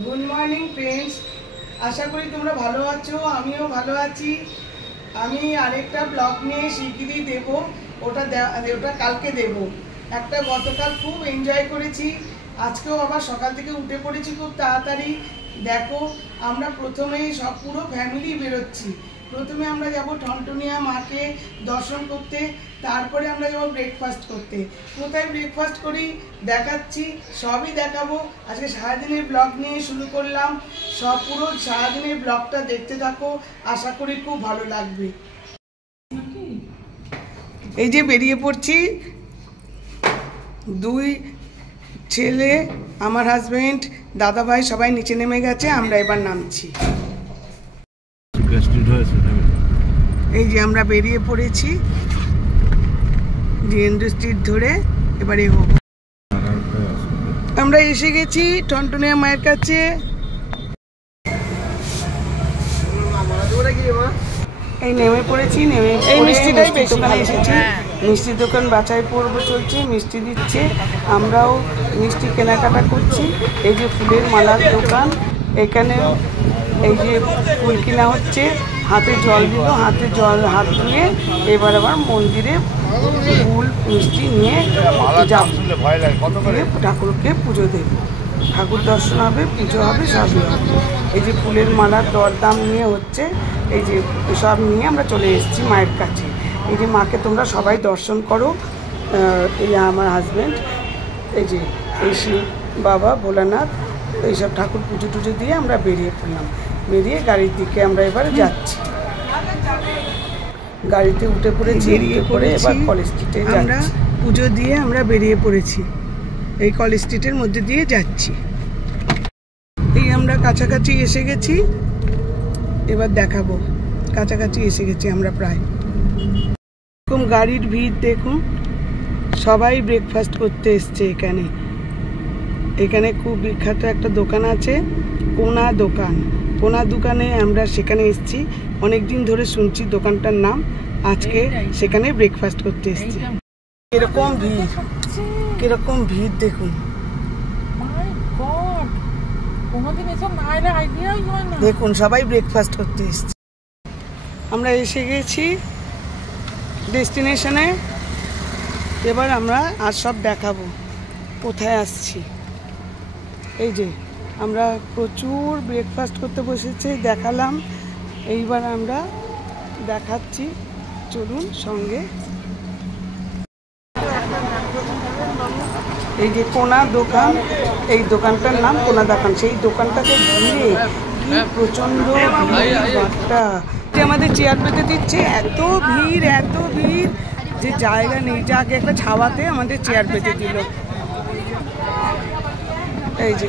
Good morning friends, আশা করি তোমরা ভালো আছো, আমিও ভালো আছি। আমি আরেকটা ব্লগ নিয়ে শিগগিরই দেব, ওটা কালকে দেব। একটা গতকাল খুব এনজয় করেছি, আজকেও আবার সকাল থেকে উঠে পড়েছি খুব তাড়াতাড়ি। দেখো, আমরা প্রথমেই সব পুরো ফ্যামিলি বেরোচ্ছি। প্রথমে আমরা যাব টনটনিয়া মাকে দর্শন করতে, তারপরে আমরা যাব ব্রেকফাস্ট করতে। কোথায় ব্রেকফাস্ট করি দেখাচ্ছি, সবই দেখাবো। আজকে সারাদিনের ব্লগ নিয়ে শুরু করলাম, সব পুরো সারাদিনের ব্লগটা দেখতে থাকো, আশা করি খুব ভালো লাগবে। এই যে বেরিয়ে পড়ছি, দুই ছেলে, আমার হাজবেন্ড, দাদা ভাই সবাই নিচে নেমে গেছে, আমরা এবার নামছি। এই যে আমরা বেরিয়ে পড়েছি ডিএনডি স্ট্রিট ধরে, এবারে এগোবো। আমরা এসে গেছি টনটনিয়া মায়ের কাছে। এই নেমে পড়েছি, নেমে এই মিষ্টিটাই বেশি দোকানে এসেছি। মিষ্টির দোকান বাছাই পর্ব চলছে, মিষ্টি দিচ্ছে, আমরাও মিষ্টি কেনাকাটা করছি। এই যে ফুলের মালার দোকান, এখানে এই যে ফুল কেনা হচ্ছে। হাতে জল দিল, হাত ধুয়ে এবার আবার মন্দিরে ফুল মিষ্টি নিয়ে যাব, ঠাকুরকে পুজো দেব। ঠাকুর দর্শন হবে, পুজো হবে, সবই হবে। এই যে ফুলের মালার দরদাম নিয়ে হচ্ছে, এই যে সব নিয়ে আমরা চলে এসেছি মায়ের কাছে। এই যে মাকে তোমরা সবাই দর্শন করো। এই আমার হাজব্যান্ড, এই যে এই শিব বাবা ভোলানাথ, এইসব ঠাকুর পুজো টুজো দিয়ে আমরা বেরিয়ে পড়লাম। বেরিয়ে গাড়ির দিকে আমরা এবার যাচ্ছি। গাড়িতে উঠে পড়ে বেরিয়ে পড়ে এবার কলেজ স্ট্রিটে আমরা পুজো দিয়ে আমরা বেরিয়ে পড়েছি। এই কলেজ স্ট্রিটের মধ্যে দিয়ে যাচ্ছি। এই আমরা কাছাকাছি এসে গেছি, এবার দেখাবো। কাছাকাছি এসে গেছি আমরা প্রায়। এরকম গাড়ির ভিড় দেখুন, সবাই ব্রেকফাস্ট করতে এসছে এখানে। এখানে খুব বিখ্যাত একটা দোকান আছে, কোনা দোকান। কোনা দোকানে আমরা সেখানে এসেছি, অনেক দিন ধরে শুনছি দোকানটার নাম। আজকে সেখানে ব্রেকফাস্ট করতে এসেছি। কিরকম ভিড়, কিরকম ভিড় দেখুন। দেখুন সবাই ব্রেকফাস্ট করতে এসেছে। আমরা এসে গেছি ডেস্টিনেশনে, এবার আমরা আর সব দেখাবো কোথায় আসছি। এই যে আমরা প্রচুর ব্রেকফাস্ট করতে বসেছি, দেখালাম। এইবার আমরা দেখাচ্ছি, চলুন সঙ্গে। এই যে কোনা দোকান, এই দোকানটার নাম কোনা দোকান। সেই দোকানটাকে ঘিরে কি প্রচন্ড ভিড়টা, আমাদের চেয়ার পেতে দিচ্ছে। এত ভিড়, এত ভিড় যে জায়গা নেই। যাকে একটা ছাওয়াতে আমাদের চেয়ার পেতে দিল। এই যে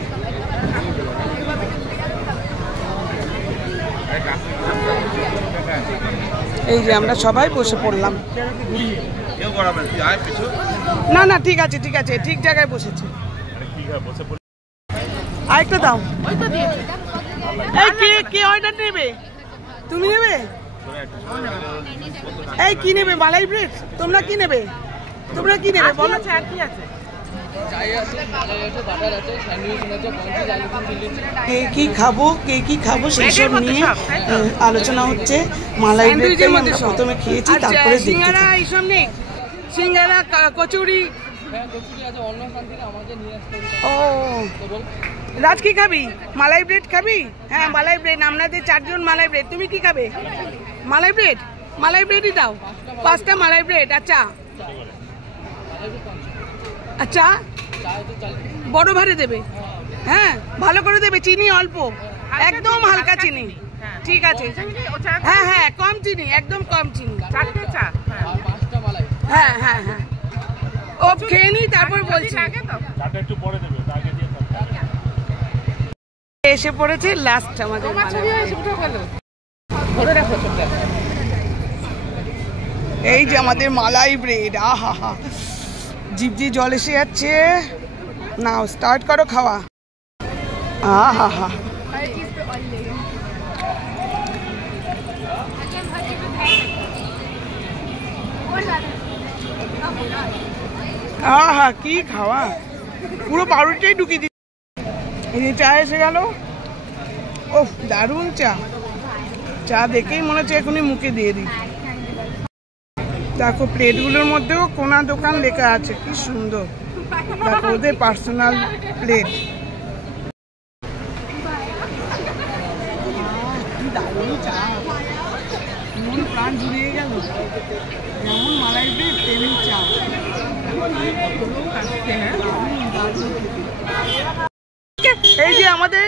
এই যে আমরা সবাই বসে পড়লাম। না না, ঠিক আছে ঠিক আছে, ঠিক জায়গায় বসেছি। আরেকটা দাও। এই কে অর্ডার নেবে? তুমি নেবে? এই কি নেবে? মালাই ব্রেড? তোমরা কি নেবে? তোমরা কি নেবে বলো? কে কি খাবো, কে কি খাবো সেই সব নিয়ে আলোচনা হচ্ছে। মালাই ব্রেডটাই আমরা প্রথমে খেয়েছি, তারপরে সিঙ্গারা, এই সব নেই। সিঙ্গারা, কচুরি। ও রাজ, কি খাবি? মালাই ব্রেড খাবি? হ্যাঁ মালাই ব্রেড, আপনাদের 4 জন মালাই ব্রেড। তুমি কি খাবে? মালাই ব্রেড? মালাই ব্রেডই দাও, 5টা মালাই ব্রেড। আচ্ছা আচ্ছা, বড় ভারে দেবে? হ্যাঁ ভালো করে দেবে, চিনি অল্প, একদম হালকা চিনি। ঠিক আছে, হ্যাঁ হ্যাঁ কম চিনি, একদম কম চিনি। হ্যাঁ হ্যাঁ হ্যাঁ, ও খেয়ে নি তারপর বলছি। এসে পড়েছে লাস্ট আমাদের। এই যে আমাদের মালাই ব্রেড, আহা হা, জিভ দিয়ে জল এসে যাচ্ছে। নাও স্টার্ট করো খাওয়া। আহা হা, আহা কি খাওয়া, পুরো পাউরুটিটাই ঢুকিয়ে দিচ্ছে। এই যে চা এসে গেল। ও দারুণ চা, চা দেখেই মনে হচ্ছে এখনই মুখে দিয়ে দিই। দেখো প্লেটগুলোর মধ্যেও কোনা দোকান লেখা আছে, কি সুন্দর। দেখো ওদের পার্সোনাল প্লেট। কি দারুণ চা, মন প্রাণ জুড়িয়ে গেল। যেমন মালাই ব্রেড তেমনি চা। এই যে আমাদের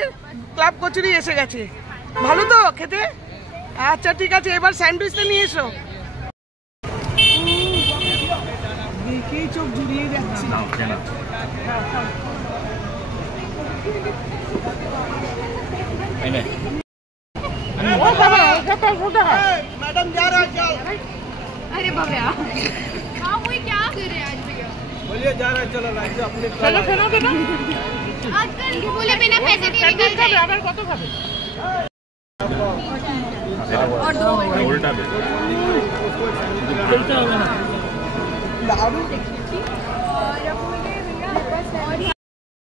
ক্লাব কচুরি এসে গেছে। ভালো তো খেতে? আচ্ছা ঠিক আছে, এবার স্যান্ডউইচটা নিয়ে এসো। দেখেই চোখ জুড়িয়ে যাচ্ছে। मैडम जा रहा है। अरे भव्या हाँ वही क्या कर रहे हैं आज भैया? बोलिए जा रहा है, चलो लाइन से अपने चलो चलो बेटा। आजकल बोले बिना पैसे नहीं निकलते। আবার কত খাবে? और दो उल्टा भी चलता होगा ना।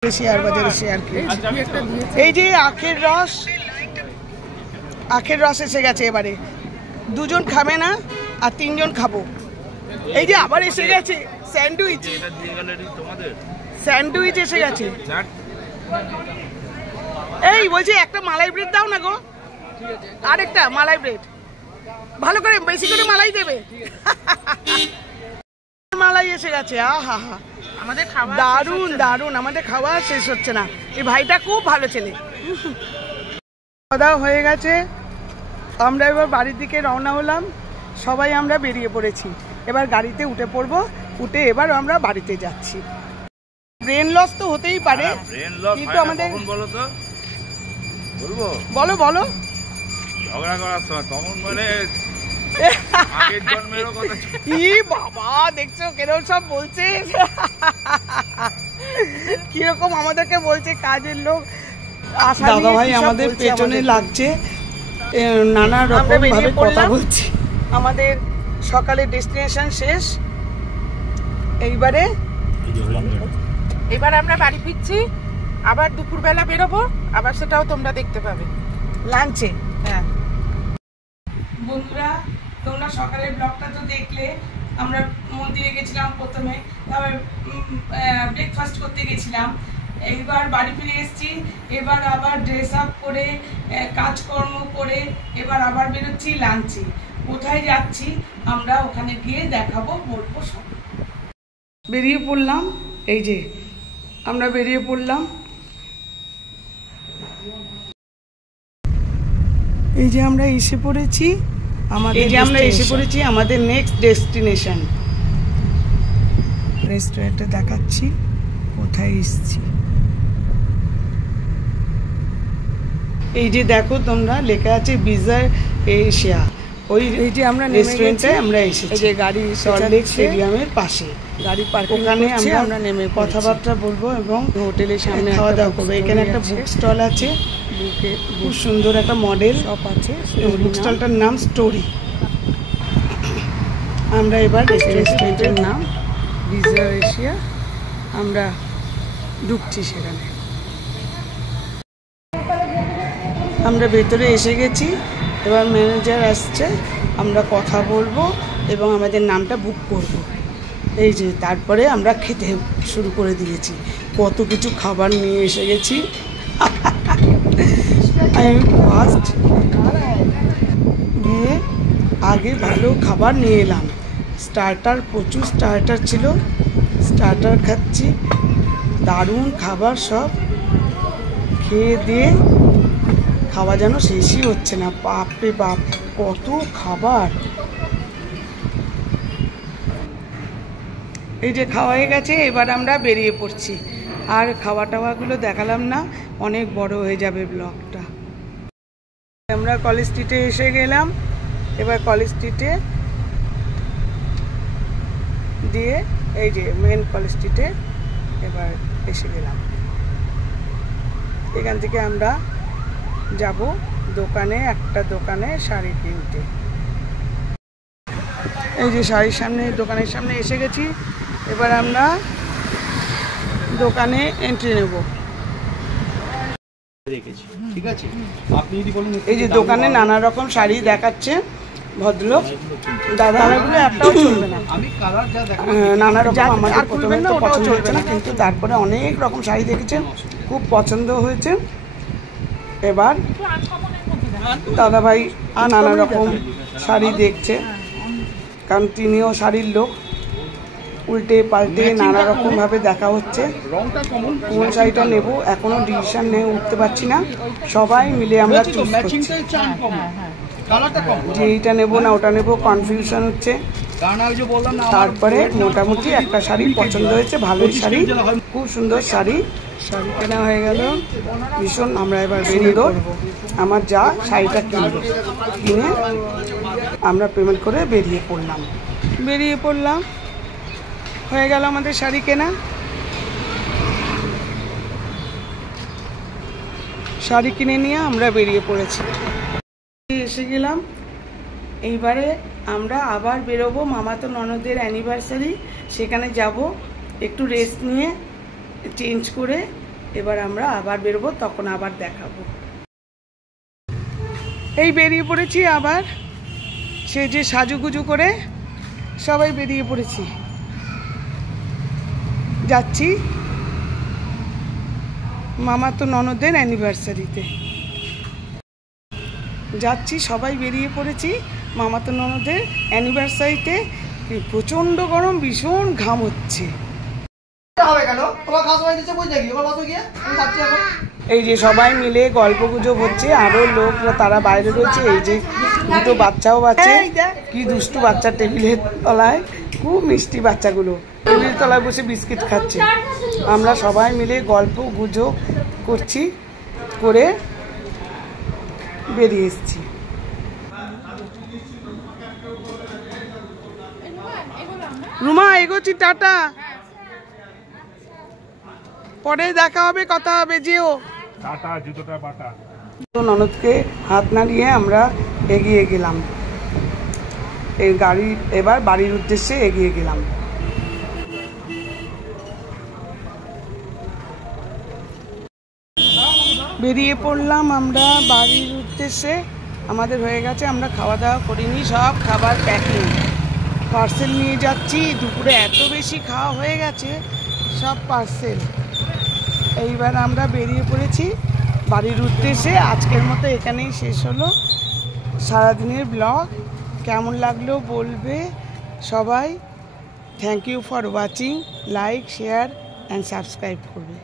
শেয়ার বাজারে শেয়ার কি এই যে আখের রস, আখের রস এসে গেছে। এবারে দুজন খাবে না আর তিনজন খাবো। এই যে আবার এসে গেছে স্যান্ডউইচ, স্যান্ডউইচ এসে গেছে। এই বলছি একটা মালাই ব্রেড দাও না গো, আরেকটা মালাই ব্রেড, ভালো করে বেশি করে মালাই দেবে। মালাই এসে গেছে। আহা হা, আমাদের খাওয়া দারুণ দারুণ, আমাদের খাওয়া শেষ হচ্ছে না। এই ভাইটা খুব ভালো ছেলে। খাওয়া দাওয়া হয়ে গেছে, আমরা এবার বাড়ির দিকে রওনা হলাম। সবাই আমরা বেরিয়ে পড়েছি, এবার গাড়িতে উঠে পড়বো। উঠে এবার আমরা বাড়িতে যাচ্ছি। ব্রেন লস তো হতেই পারে, কিন্তু আমাদের বলো বলো ঝগড়া করার সময় তখন বলে বাবা দেখছো কেরকম সব বলছে, কিরকম আমাদেরকে বলছে কাজের লোক। দাদা ভাই আমাদের পেছনে লাগছে, নানা রকম ভাবে কথা বলছি। আমাদের সকালে ডেস্টিনেশন শেষ। এবার আমরা বাড়ি ফিরছি, আবার দুপুরবেলা বেরোবো, আবার সেটাও তোমরা দেখতে পাবে লাঞ্চে। হ্যাঁ বন্ধুরা তোমরা সকালের ব্লগটা তো দেখলে। আমরা মন্দিরে গেছিলাম প্রথমে, তারপর ব্রেকফাস্ট করতে গেছিলাম। এইবার বাড়ি ফিরে এসেছি, এবার আবার ড্রেস আপ করে কাজকর্ম করে এবার আবার বেরোচ্ছি লাঞ্চে। কোথায় যাচ্ছি আমরা ওখানে গিয়ে দেখাবো, বলবো সব। বেরিয়ে পড়লাম, এই যে আমরা বেরিয়ে পড়লাম। এই যে আমরা এসে পড়েছি আমাদের নেক্সট ডেস্টিনেশন। রেস্টুরেন্টে দেখাচ্ছি কোথায় এসেছি। এই যে দেখো তোমরা লেখা আছে বিজার এশিয়া। ওই এই যে আমরা রেস্টুরেন্টে আমরা এসেছি, এই যে গাড়ি সল্টলেক স্টেডিয়ামের পাশে গাড়ি পার্কিং, ওখানে আমরা নেমে কথাবার্তা বলবো এবং হোটেলের সামনে খাওয়া দাওয়া করবো। এখানে একটা বুক স্টল আছে, খুব সুন্দর একটা মডেল শপ আছে। বুক স্টলটার নাম স্টোরি। আমরা এবার রেস্টুরেন্টের নাম বিজার এশিয়া, আমরা ঢুকছি সেখানে। আমরা ভেতরে এসে গেছি, এবার ম্যানেজার আসছে, আমরা কথা বলবো এবং আমাদের নামটা বুক করব। এই যে তারপরে আমরা খেতে শুরু করে দিয়েছি, কত কিছু খাবার নিয়ে এসে গেছি। আমি ফার্স্ট গিয়ে আগে ভালো খাবার নিয়ে এলাম। স্টার্টার, প্রচুর স্টার্টার ছিল, স্টার্টার খাচ্ছি। দারুণ খাবার সব, খেয়ে দিয়ে খাওয়া যেন শেষই হচ্ছে না। বাপরে বাপ কত খাবার। এই যে খাওয়া হয়ে গেছে, এবার আমরা বেরিয়ে পড়ছি। আর খাওয়া টাওয়াগুলো দেখালাম না, অনেক বড় হয়ে যাবে ব্লগটা। আমরা কলেজ স্ট্রিটে এসে গেলাম, এবার কলেজ স্ট্রিটে দিয়ে এই যে মেন কলেজ স্ট্রিটে এবার এসে গেলাম। এখান থেকে আমরা যাব দোকানে, একটা দোকানে শাড়ি কিনতে। এই যে শাড়ির সামনে, দোকানের সামনে এসে গেছি। এবার আমরা দোকানে এন্ট্রি নেব। রেখেছি, ঠিক আছে? আপনি যদি বলেন এই যে দোকানে নানা রকম শাড়ি দেখাচ্ছে ভদ্রলোক দাদাগুলো, একটাও চলবে না। আমি কালার যা দেখাবো নানা রকম আমাদের প্রথমে তো পছন্দ হচ্ছে না, কিন্তু তারপরে অনেক রকম শাড়ি দেখেছেন, খুব পছন্দ হয়েছে। এবার দাদাভাই নানা রকম শাড়ি দেখছে, কারণ তিনিও শাড়ির লোক। উল্টে পাল্টে নানা রকমভাবে দেখা হচ্ছে রংটা কমন, কোন শাড়িটা নেব এখনো ডিসিশন নিয়ে উঠতে পারছি না। সবাই মিলে আমরা চুজ করছি ম্যাচিংটাই চান কমন, কালারটা কমন, যে এইটা নেব না ওটা নেব, কনফিউশন হচ্ছে। কারণ আমি যে বললাম না, তারপরে মোটামুটি একটা শাড়ি পছন্দ হয়েছে, ভালোই শাড়ি, খুব সুন্দর শাড়ি। শাড়ি কেনা হয়ে গেল ভীষণ। আমরা এবার বেরিয়ে আমার যা শাড়িটা কিনবো, কিনে আমরা পেমেন্ট করে বেরিয়ে পড়লাম। হয়ে গেল আমাদের শাড়ি কেনা। শাড়ি কিনে নিয়ে আমরা বেরিয়ে পড়েছি, এসে গেলাম। এইবারে আমরা আবার বেরোবো মামাতো ননদের অ্যানিভার্সারি, সেখানে যাব। একটু রেস্ট নিয়ে চেঞ্জ করে এবার আমরা আবার বেরোবো, তখন আবার দেখাবো। এই বেরিয়ে পড়েছি আবার, সে যে সাজুগুজু করে সবাই বেরিয়ে পড়েছি, যাচ্ছি মামাতো ননদের অ্যানিভার্সারিতে যাচ্ছি। সবাই বেরিয়ে পড়েছি মামাতো ননদের অ্যানিভার্সারিতে। প্রচণ্ড গরম, ভীষণ ঘাম হচ্ছে। এই যে সবাই মিলে গল্প গুজব হচ্ছে, আরো লোক তারা বাইরে রয়েছে। এই যে দুটো বাচ্চাও বাচ্চা, কি দুষ্টু বাচ্চা, টেবিলের তলায়, খুব মিষ্টি বাচ্চাগুলো টেবিলের তলায় বসে বিস্কিট খাচ্ছে। আমরা সবাই মিলে গল্প গুজব করছি, করে বেরিয়ে এসেছি। রুমা এগোচ্ছি, টাটা, পরে দেখা হবে, কথা হবে, যেও। টাটা, জুতোটা বাটা। ননদকে হাত নাড়িয়ে আমরা এগিয়ে গেলাম, এই গাড়ি এবার বাড়ির উদ্দেশ্যে এগিয়ে গেলাম। বেরিয়ে পড়লাম আমরা বাড়ির উদ্দেশ্যে। আমাদের হয়ে গেছে, আমরা খাওয়া দাওয়া করিনি, সব খাবার প্যাকিং, পার্সেল নিয়ে যাচ্ছি। দুপুরে এত বেশি খাওয়া হয়ে গেছে, সব পার্সেল। এইবার আমরা বেরিয়ে পড়েছি বাড়ির উদ্দেশ্যে। আজকের মতো এখানেই শেষ হলো সারাদিনের ব্লগ। কেমন লাগলো বলবে সবাই। Thank you for watching. Like, share and subscribe করবে।